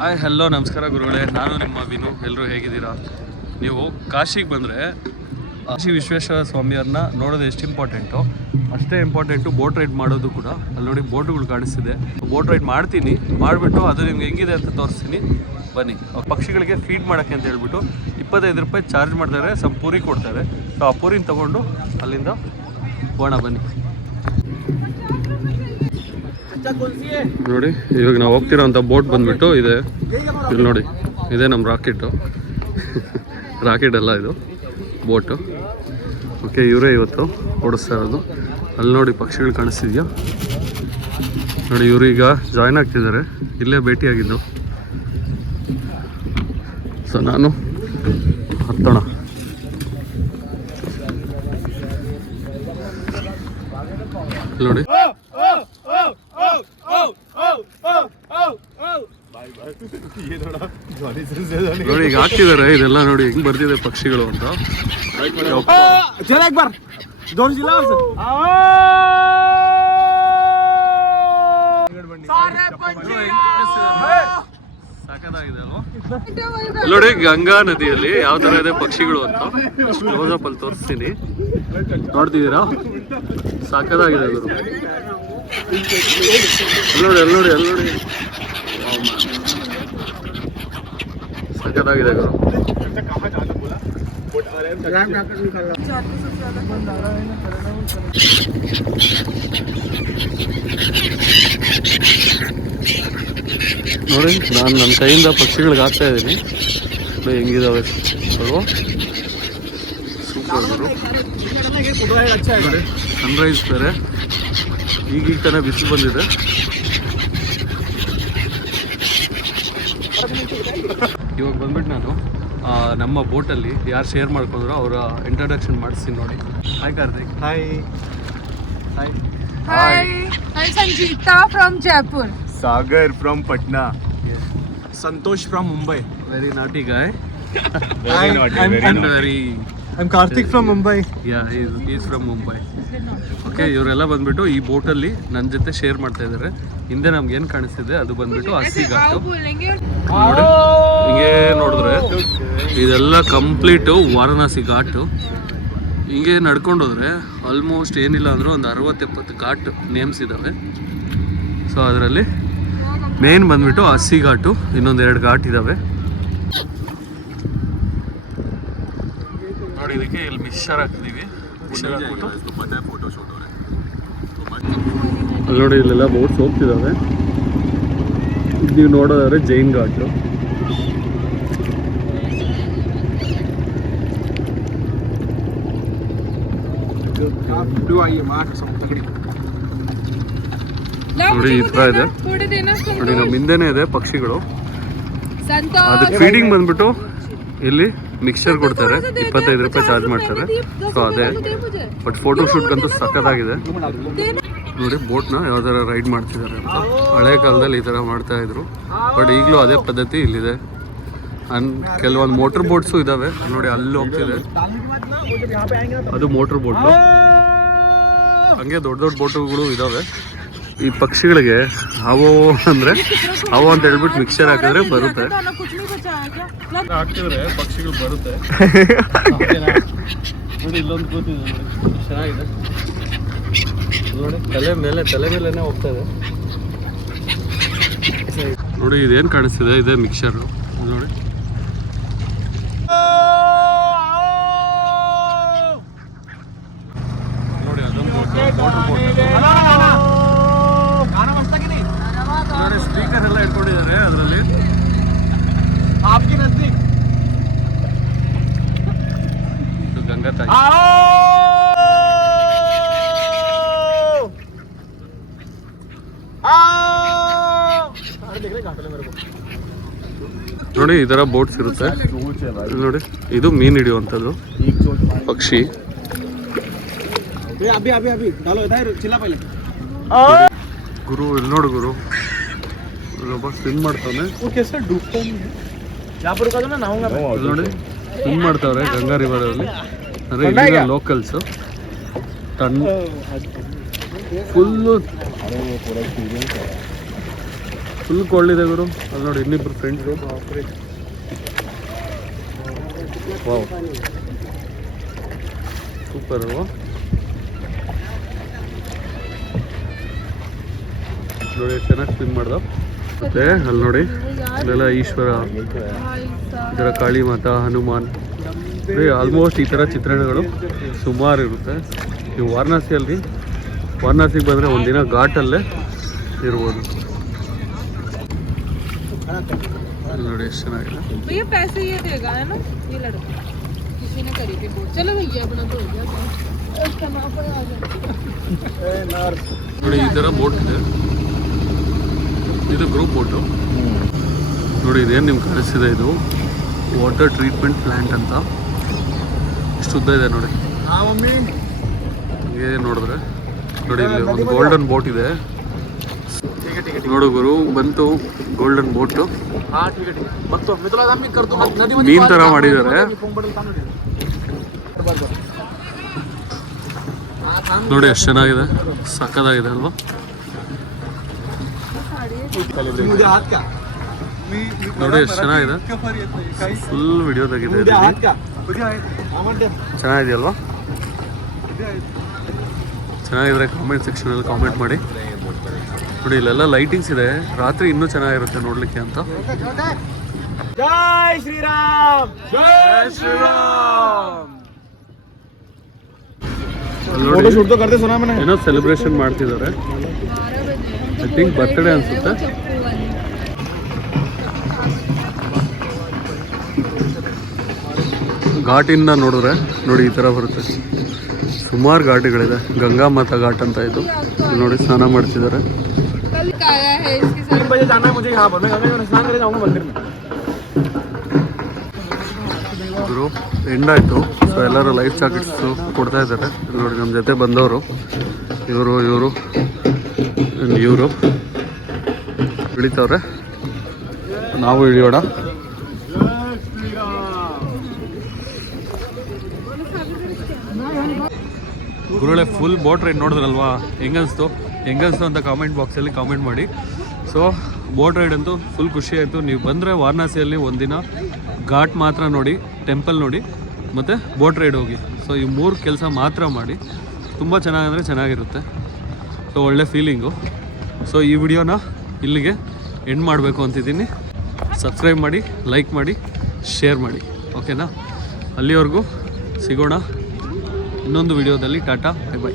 Hi hello ನಮಸ್ಕಾರ ಗುರುಗಳೇ, ನಾನು ನಿಮ್ಮ ವಿನು. ಎಲ್ಲರೂ ಹೇಗಿದ್ದೀರಾ? ನೀವು ಕಾಶಿಗೆ ಬಂದರೆ ಕಾಶಿ ವಿಶ್ವೇಶ್ವರ ಸ್ವಾಮಿಯವ್ರನ್ನ ನೋಡೋದು ಎಷ್ಟು ಇಂಪಾರ್ಟೆಂಟು ಅಷ್ಟೇ ಇಂಪಾರ್ಟೆಂಟು ಬೋಟ್ ರೈಡ್ ಮಾಡೋದು ಕೂಡ. ಅಲ್ಲಿ ನೋಡಿ ಬೋಟುಗಳು ಕಾಣಿಸ್ತಿದೆ. ಬೋಟ್ ರೈಡ್ ಮಾಡ್ತೀನಿ, ಮಾಡಿಬಿಟ್ಟು ಅದು ನಿಮ್ಗೆ ಹೆಂಗಿದೆ ಅಂತ ತೋರಿಸ್ತೀನಿ. ಬನ್ನಿ. ಪಕ್ಷಿಗಳಿಗೆ ಫೀಡ್ ಮಾಡೋಕ್ಕೆ ಅಂತ ಹೇಳ್ಬಿಟ್ಟು 25 ರೂಪಾಯಿ ಚಾರ್ಜ್ ಮಾಡ್ತಾರೆ. ಸ್ವಲ್ಪ ಪೂರಿ ಕೊಡ್ತಾರೆ. ಸೊ ಆ ಪೂರಿನ ತೊಗೊಂಡು ಅಲ್ಲಿಂದ ಹೋಗೋಣ ಬನ್ನಿ. ನೋಡಿ ಇವಾಗ ನಾವು ಹೋಗ್ತಿರೋಂಥ ಬೋಟ್ ಬಂದ್ಬಿಟ್ಟು ಇದೆ. ಇಲ್ಲಿ ನೋಡಿ, ಇದೇ ನಮ್ಮ ರಾಕೆಟ್ ಅಲ್ಲ, ಇದು ಬೋಟು. ಓಕೆ, ಇವರೇ ಇವತ್ತು ಓಡಿಸ್ತಾ ಇರೋದು. ಅಲ್ಲಿ ನೋಡಿ ಪಕ್ಷಿಗಳು ಕಾಣಿಸ್ತಿದ್ಯಾ ನೋಡಿ. ಇವರು ಈಗ ಜಾಯ್ನ್ ಆಗ್ತಿದ್ದಾರೆ, ಇಲ್ಲೇ ಭೇಟಿಯಾಗಿದ್ದು. ಸೊ ನಾನು ಹತ್ತೋಣ. ನೋಡಿ ನೋಡಿ ಈಗ ಹಾಕ್ತಿದ್ದಾರೆ. ಇದೆಲ್ಲ ನೋಡಿ ಹೆಂಗ್ ಬರ್ತಿದೆ ಪಕ್ಷಿಗಳು ಅಂತ. ಸಾಕಾಗಿದೆ ಅಲ್ವಾ? ನೋಡಿ ಗಂಗಾ ನದಿಯಲ್ಲಿ ಯಾವ ತರ ಇದೆ ಪಕ್ಷಿಗಳು ಅಂತ ಕ್ಲೋಸಪ್ ಅಲ್ಲಿ ತೋರಿಸ್ತೀನಿ. ನೋಡ್ತಿದ್ದೀರಾ? ಸಾಕಾಗಿದೆ ಅದು. ಅಲ್ಲಿ ನೋಡಿ ಸಾಕಾಗಿದೆ ಗುರು. ನೋಡಿ ನಾನು ನನ್ನ ಕೈಯಿಂದ ಪಕ್ಷಿಗಳಿಗೆ ಹಾಕ್ತಾ ಇದ್ದೀನಿ. ಹೆಂಗಿದಾವೆ ಅಲ್ವಾ? ಸೂಪರ್ ಗುರು. ನೋಡಿ ಸನ್ರೈಸ್ ಬೇರೆ. ಈಗ ತಾನೇ ಬಿಸಿಲು ಬಂದಿದೆ. ಇವಾಗ ಬಂದ್ಬಿಟ್ಟು ನಾನು ನಮ್ಮ ಬೋಟಲ್ಲಿ ಯಾರು ಶೇರ್ ಮಾಡ್ಕೊಂಡ್ರು ಅವರ ಇಂಟ್ರಡಕ್ಷನ್ ಮಾಡಿಸ್ತೀನಿ ನೋಡಿ. Hi Karthik. Hi hi hi. Sanjeeta from Jaipur. Sagar from Patna. Santosh from Mumbai. Very naughty guy. I'm Karthik from Mumbai. Yeah, he's from Mumbai. Okay, ಇವರೆಲ್ಲ ಬಂದ್ಬಿಟ್ಟು ಈ ಬೋಟಲ್ಲಿ ನನ್ನ ಜೊತೆ ಶೇರ್ ಮಾಡ್ತಾ ಇದ್ದಾರೆ. ಹಿಂದೆ ನಮ್ಗೆ ಏನು ಕಾಣಿಸ್ತಿದೆ ಅದು ಬಂದ್ಬಿಟ್ಟು ಹಸಿ ಘಾಟು. ನೋಡಿ ಹಿಂಗೆ ನೋಡಿದ್ರೆ ಇದೆಲ್ಲ ಕಂಪ್ಲೀಟು ವಾರಣಾಸಿ ಘಾಟು. ಹಿಂಗೆ ನಡ್ಕೊಂಡೋದ್ರೆ ಆಲ್ಮೋಸ್ಟ್ ಏನಿಲ್ಲ ಅಂದರೂ ಒಂದು 60-70 ಘಾಟ್ ನೇಮ್ಸ್ ಇದ್ದಾವೆ. ಸೊ ಅದರಲ್ಲಿ ಮೇನ್ ಬಂದ್ಬಿಟ್ಟು ಹಸಿ ಘಾಟು, ಇನ್ನೊಂದು 2 ಘಾಟ್ ಇದ್ದಾವೆ. ನೋಡಿ ಇದಕ್ಕೆ ಇಲ್ಲಿ ಮಿಕ್ಸರ್ ಹಾಕ್ತಿದ್ದೀವಿ. ಅಲ್ಲಿ ನೋಡಿ ಇಲ್ಲೆಲ್ಲ ಬೋಟ್ಸ್ ಹೋಗ್ತಿದ್ದಾವೆ. ನೀವು ನೋಡೋದಾದ್ರೆ ಜೈನ್ ಘಾಟು. ನೋಡಿ ಈ ಥರ ಇದೆ. ನೋಡಿ ನಮ್ಮ ಹಿಂದೆನೇ ಇದೆ ಪಕ್ಷಿಗಳು. ಅದಕ್ಕೆ ಫೀಡಿಂಗ್ ಬಂದ್ಬಿಟ್ಟು ಇಲ್ಲಿ ಮಿಕ್ಸರ್ ಕೊಡ್ತಾರೆ, 25 ರೂಪಾಯಿ ಚಾರ್ಜ್ ಮಾಡ್ತಾರೆ. ಸೊ ಅದೇ, ಬಟ್ ಫೋಟೋ ಶೂಟ್ಗಂತೂ ಸಖತ್ತಾಗಿದೆ. ನೋಡಿ ಬೋಟ್ನ ಯಾವ ಥರ ರೈಡ್ ಮಾಡ್ತಿದ್ದಾರೆ ಅಂತ. ಹಳೆ ಕಾಲದಲ್ಲಿ ಈ ಥರ ಮಾಡ್ತಾ ಇದ್ರು, ಬಟ್ ಈಗಲೂ ಅದೇ ಪದ್ಧತಿ ಇಲ್ಲಿದೆ. ಕೆಲವೊಂದು ಮೋಟ್ರ್ ಬೋಟ್ಸು ಇದ್ದಾವೆ. ನೋಡಿ ಅಲ್ಲಿ ಹೋಗ್ತಿದೆ, ಅದು ಮೋಟ್ರ್ ಬೋಟು. ಹಂಗೆ ದೊಡ್ಡ ದೊಡ್ಡ ಬೋಟುಗಳು ಇದ್ದಾವೆ. ಈ ಪಕ್ಷಿಗಳಿಗೆ ಅವು ಅಂದರೆ ಅವು ಅಂತ ಹೇಳ್ಬಿಟ್ಟು ಮಿಕ್ಸರ್ ಹಾಕಿದ್ರೆ ಬರುತ್ತೆ. ಹಾಕ್ತಿದ್ರೆ ಪಕ್ಷಿಗಳು ಬರುತ್ತೆ. ನೋಡಿ ಇಲ್ಲೊಂದು ಕೂತಿದೆ, ಚೆನ್ನಾಗಿದೆ ನೋಡಿ. ತಲೆ ಮೇಲೆನೇ ಹೋಗ್ತಾ ಇದೆ. ನೋಡಿ ಇದೇನು ಕಾಣಿಸ್ತಿದೆ, ಇದೇ ಮಿಕ್ಸರು ನೋಡಿ. ನೋಡಿ ಅದೊಂದು ನೋಡಿ ಸ್ಪೀಕರ್ ಎಲ್ಲ ಇಟ್ಕೊಂಡಿದ್ದಾರೆ ಅದರಲ್ಲಿ. ಇದು ಗಂಗಾ ತಾಯಿ. ನೋಡಿ ಈ ಥರ ಬೋಟ್ಸ್ ಇರುತ್ತೆ ನೋಡಿ. ಇದು ಮೀನು ಹಿಡಿಯುವಂಥದ್ದು ಪಕ್ಷಿ. ಗುರು ಇಲ್ಲಿ ನೋಡು ಗುರು, ಇಲ್ಲೊಬ್ಬ ಸ್ವಿಮ್ ಮಾಡ್ತಾನೆ. ನೋಡಿ ಸ್ವಿಮ್ ಮಾಡ್ತಾವ್ರೆ ಗಂಗಾ ರಿವರಲ್ಲಿ. ಅಂದರೆ ಇಲ್ಲಿನ ಲೋಕಲ್ಸು ಫುಲ್ಲು ಫುಲ್ ಕೋಲ್ಡ್ ಇದೆ ಗುರು. ಅಲ್ಲಿ ನೋಡಿ ಇನ್ನಿಬ್ರು ಫ್ರೆಂಡ್ಸು. ವಾವ್ ಸೂಪರ್ ಅಲ್ವಾ. ನೋಡಿ ಚೆನ್ನಾಗಿ ಸ್ವಿಮ್ ಮಾಡ್ದ. ಮತ್ತೆ ಅಲ್ಲಿ ನೋಡಿ ಇಲ್ಲೆಲ್ಲ ಈಶ್ವರ, ಈ ಥರ ಕಾಳಿ ಮಾತಾ, ಹನುಮಾನ್, ಆಲ್ಮೋಸ್ಟ್ ಈ ಥರ ಚಿತ್ರಣಗಳು ಸುಮಾರು ಇರುತ್ತೆ. ನೀವು ವಾರಣಾಸಿಗೆ ಬಂದರೆ ಒಂದಿನ ಘಾಟಲ್ಲೇ ಇರ್ಬೋದು. ಅಲ್ಲಿ ನೋಡಿ ಎಷ್ಟು ಚೆನ್ನಾಗಿದೆ. भैया पैसे ये देगा है ना ये लड़का किसी ने करी थी बोट. चलो भैया अपना तो हो गया उसका नाम पर आ जाए. ನೋಡಿ ಈ ಥರ ಬೋಟ್ ಇದೆ. ಇದು ಗ್ರೂಪ್ ಬೋಟು. ನೋಡಿ ಇದೇನು ನಿಮ್ಗೆ ಕಾಣಿಸ್ತಿದೆ, ಇದು ವಾಟರ್ ಟ್ರೀಟ್ಮೆಂಟ್ ಪ್ಲ್ಯಾಂಟ್ ಅಂತ. ಇಷ್ಟು ಉದ್ದ ಇದೆ ನೋಡಿ. ಏನು ನೋಡಿದ್ರೆ ನೋಡಿ ಇಲ್ಲಿ ಒಂದು ಗೋಲ್ಡನ್ ಬೋಟ್ ಇದೆ. ನೋಡು ಗುರು, ಬಂತು ಗೋಲ್ಡನ್ ಬೋಟು. ಮೀನ್ ತರ ಮಾಡಿದ್ದಾರೆ ನೋಡಿ. ಎಷ್ಟು ಚೆನ್ನಾಗಿದೆ, ಸಕ್ಕದಾಗಿದೆ ಅಲ್ವಾ. ನೋಡಿ ಎಷ್ಟು ಚೆನ್ನಾಗಿದೆ. ಫುಲ್ ವಿಡಿಯೋ ತೆಗಿದೆ. ಚೆನ್ನಾಗಿದೆಯಲ್ವಾ? ಚೆನ್ನಾಗಿದ್ರೆ ಕಾಮೆಂಟ್ ಸೆಕ್ಷನಲ್ಲಿ ಕಾಮೆಂಟ್ ಮಾಡಿ. ನೋಡಿ ಇಲ್ಲೆಲ್ಲ ಲೈಟಿಂಗ್ಸ್ ಇದೆ, ರಾತ್ರಿ ಇನ್ನೂ ಚೆನ್ನಾಗಿರುತ್ತೆ ನೋಡ್ಲಿಕ್ಕೆ ಅಂತ. ಜೈ ಶ್ರೀರಾಮ್, ಜೈ ಶ್ರೀರಾಮ್. ನೋಡಿ ಏನೋ ಸೆಲೆಬ್ರೇಷನ್ ಮಾಡ್ತಿದ್ದಾರೆ. ಐ ಥಿಂಕ್ ಬರ್ತ್ಡೇ ಅನ್ಸುತ್ತೆ. ಘಾಟಿಂದ ನೋಡಿದ್ರೆ ನೋಡಿ ಈ ಥರ ಬರುತ್ತೆ. ಸುಮಾರು ಘಾಟಿಗಳಿದೆ. ಗಂಗಾ ಮಾತಾ ಘಾಟ್ ಅಂತ ಇದು. ನೋಡಿ ಸ್ನಾನ ಮಾಡ್ತಿದ್ದಾರೆ. ಗುರು ಎಂಡ್ ಆಯಿತು. ಸೊ ಎಲ್ಲರೂ ಲೈಫ್ ಜಾಕೆಟ್ಸು ಕೊಡ್ತಾ ಇದ್ದಾರೆ. ನೋಡಿ ನಮ್ಮ ಜೊತೆ ಬಂದವರು ಇವರು ಇಳಿತವ್ರೆ. ನಾವು ಇಳಿಯೋಣ. ಗುರುಳೆ ಫುಲ್ ಬೋಟ್ ರೈಡ್ ನೋಡಿದ್ರಲ್ವಾ, ಹೆಂಗನ್ಸ್ತು ಅಂತ ಕಾಮೆಂಟ್ ಬಾಕ್ಸಲ್ಲಿ ಕಾಮೆಂಟ್ ಮಾಡಿ. ಸೊ ಬೋಟ್ ರೈಡ್ ಅಂತೂ ಫುಲ್ ಖುಷಿ ಆಯಿತು. ನೀವು ಬಂದರೆ ವಾರಣಾಸಿಯಲ್ಲಿ ಒಂದಿನ ಘಾಟ್ ಮಾತ್ರ ನೋಡಿ, ಟೆಂಪಲ್ ನೋಡಿ, ಮತ್ತು ಬೋಟ್ ರೈಡ್ ಹೋಗಿ. ಸೊ ಈ 3 ಕೆಲಸ ಮಾತ್ರ ಮಾಡಿ. ತುಂಬ ಚೆನ್ನಾಗಂದರೆ ಚೆನ್ನಾಗಿರುತ್ತೆ. ಸೊ ಒಳ್ಳೆ ಫೀಲಿಂಗು. ಸೊ ಈ ವಿಡಿಯೋನ ಇಲ್ಲಿಗೆ ಎಂಡ್ ಮಾಡಬೇಕು ಅಂತಿದ್ದೀನಿ. ಸಬ್ಸ್ಕ್ರೈಬ್ ಮಾಡಿ, ಲೈಕ್ ಮಾಡಿ, ಶೇರ್ ಮಾಡಿ. ಓಕೆನಾ? ಅಲ್ಲಿವರೆಗೂ ಸಿಗೋಣ ಇನ್ನೊಂದು ವಿಡಿಯೋದಲ್ಲಿ. Tata, bye bye.